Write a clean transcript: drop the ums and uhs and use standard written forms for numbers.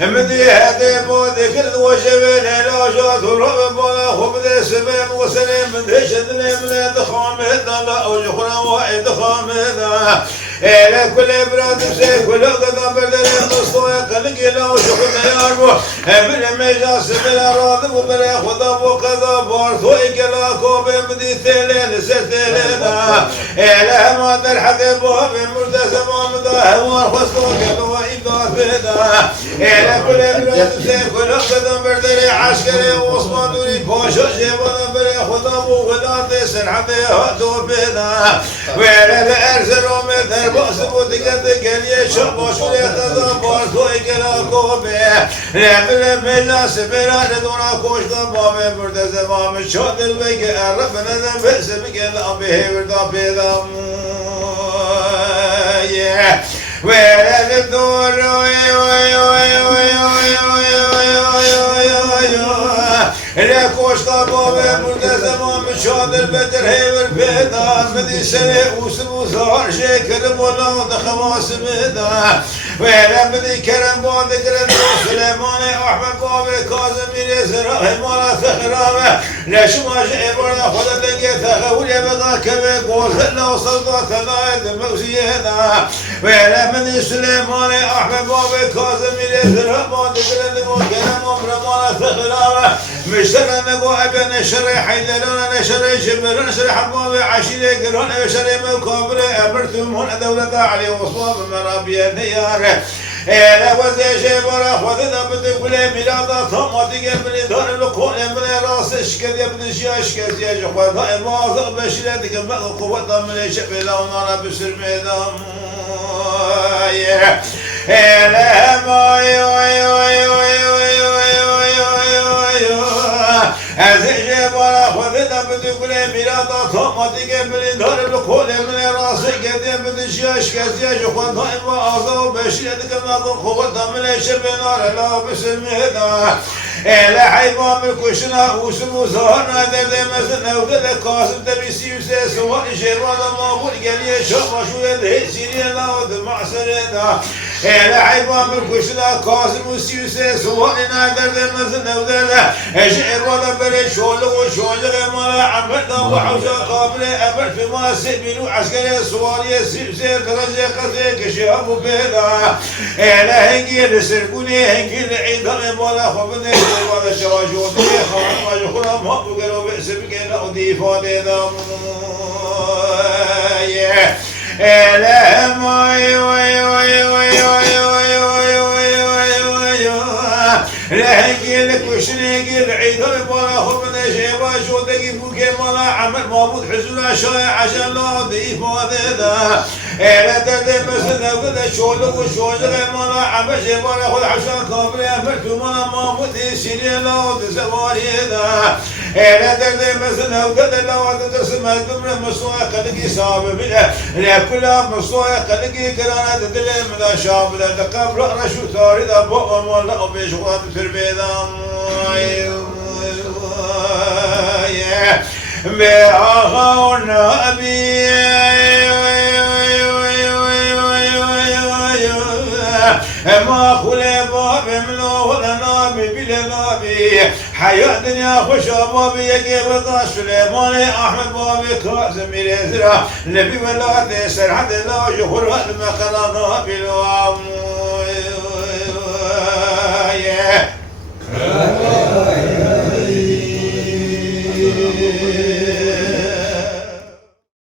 مدي هدي بودي كل وجبين لا جات الرب ولا خبز سبب وسلم من دشد من دخامد لا وجخنا واحد خامد إلى كل براد سيف كل قدام بدل مصطوى قلق لا وشخنا ياربو من مجاس من راض وبلا خدا وقضا بارثو إكلا كوب مدي ثلين ستلين إلى ما تلحق باب مرتزم مداه وارخصو كلوا إبداد بدا إلى كل براد سيف كل قدام بدل عسكري وعثمان دوري باشا جبنا بلا خدا وغدا تسن حتى هدو بدا وإلى الأرزل ومثل بأس بودقت قليل شباش وليتذا بارثو إكلا كوبي لعمل مجاس بلا ندونا كوش قبامي مرتزم من شاد البيك أرفنا ذنب سبك الأمبيه وردا بيدا ويلا الدور لكوش قبامي مرتزم من شاد البدر هيور بيدا مدي سنة وسبو ثار شكر مولا دخواس بيدا ويلا مدي كرم باد كرم سليمان أحمد بابي كاظم يزرع مالا ثخرامه لشما جئبرنا خدا لقي ثخول يبقى كبه قوزنا وصلقات ثلاث موسينا ويلا مدي سليمان أحمد بابي كاظم يزرع باد كرم أمر مالا ثخرامه مشترى نقو أبن نشر حيدرنا نشر جبر نشر حبابي عشيرة قرون نشر مكابر أمرتم هنا دولة علي وصواب مرابيا نيار إلى وزي جبر خذنا بتقول ميلادا ثماتي قبل دار الكون من راس شكل يبن شياش كذي جخوا ما بشرتك ما قوة من شبل ونار بسر ميدان إلى ما أزيج برا خذنا بتقول ميلادا ثماتي قبل دار الكون من راس كذي يبن شياش كذي جخوا ما أعظم بشرتك ما قوة من شبل نار لا بسر ميدان إلى حيوان الكشنا وسمو زهرنا ذا مثلنا وذا قاسم تبيسي وساس وإجرانا ما بقول قال شاف شو يده سيرنا ودمع سرنا إلى حيوان الكشنا قاسم وساس وإنا ذا مثلنا وذا إجرانا بري شول وشول ما عملنا وحوجا قابل أمر في ما سبيلو عسكري سواري سير درجة قذيك شهاب بيدا إلى هنجي سرقوني هنجي عيدان ولا خبني وهذا شواجود خان ما يخرم ما بقولوا بسبك لا أضيف هذا لا ما لهجي لك وشنيجي العيد ولا هو من شيبا شو تجيبوا كمالا عمل مابود حزنا شاي عشان لا ضيف هذا لا تدري بس نقول شغل وشغل مالا عمل شيبا ناخذ عشان كابل عمل كمالا مابود يصير لا تسواري هذا لا تدري بس نقول لا تسمع دمر مصوى قلقي صاب بلا لا كلها مصوى قلقي كرانة تدري من شاب لا تقبل رشوا ثاري ذا بقى ولا أبي شغلات تربيدام بأخونا أبي ما خلي باب ملو ولا نابي بلا نابي حياة دنيا خوش بابي يجيب سليمان أحمد بابي كاظم يزرع نبي ولا تسر حد لا يخر المقام نابي الوام Yeah.